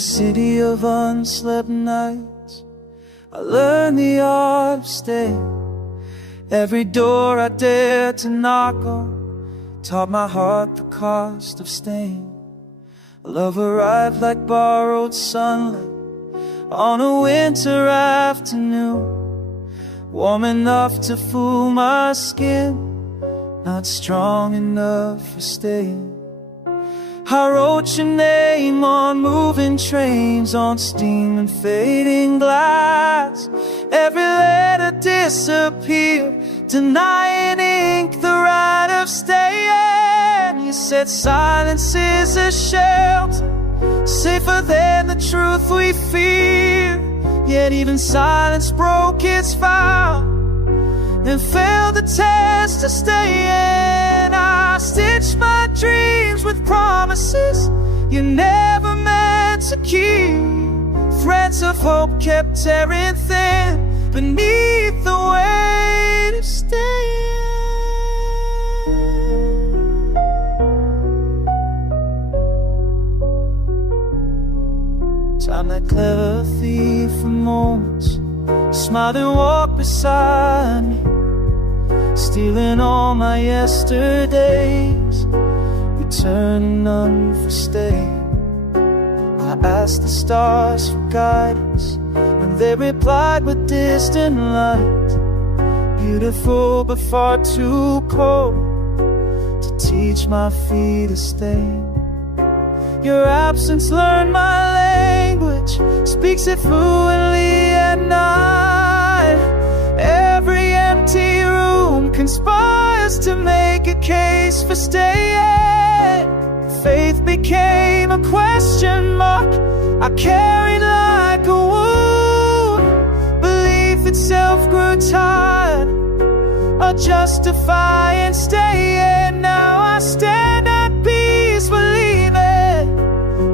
a city of unslept nights, I learned the art of staying. Every door I dared to knock on taught my heart the cost of staying. Love arrived like borrowed sunlight on a winter afternoon, warm enough to fool my skin, not strong enough for staying. I wrote your name on moving trains, on steam and fading glass. Every letter disappeared, denying ink the right of staying. You said silence is a shelter, safer than the truth we fear. Yet even silence broke its vow and failed the test of staying. I stitched my dreams with promises you never meant to keep. Threads of hope kept tearing thin beneath the weight of staying. Time that clever thief for moments, smiled and walked beside me, stealing all my yesterdays, returning none for stay. I asked the stars for guidance, and they replied with distant light, beautiful but far too cold to teach my feet to stay. Your absence learned my language, speaks it fluently at night. Every empty room conspires to make a case for staying. Faith became a question mark I carried like a wound. Belief itself grew tired of justifying staying. Now I stand at peace, believing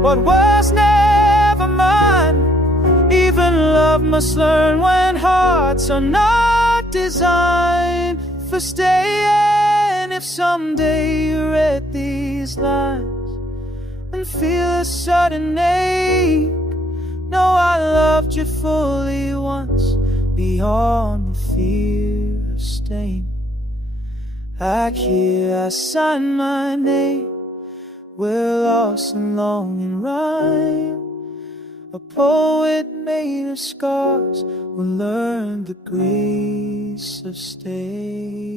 what was never mine. Even love must learn when hearts are not designed for staying. If someday you read these lines and feel a sudden ache, know I loved you fully once, beyond the fear of staying. Here I sign my name, we're lost and long in rhyme. A poet made of scars will learn the grace of staying.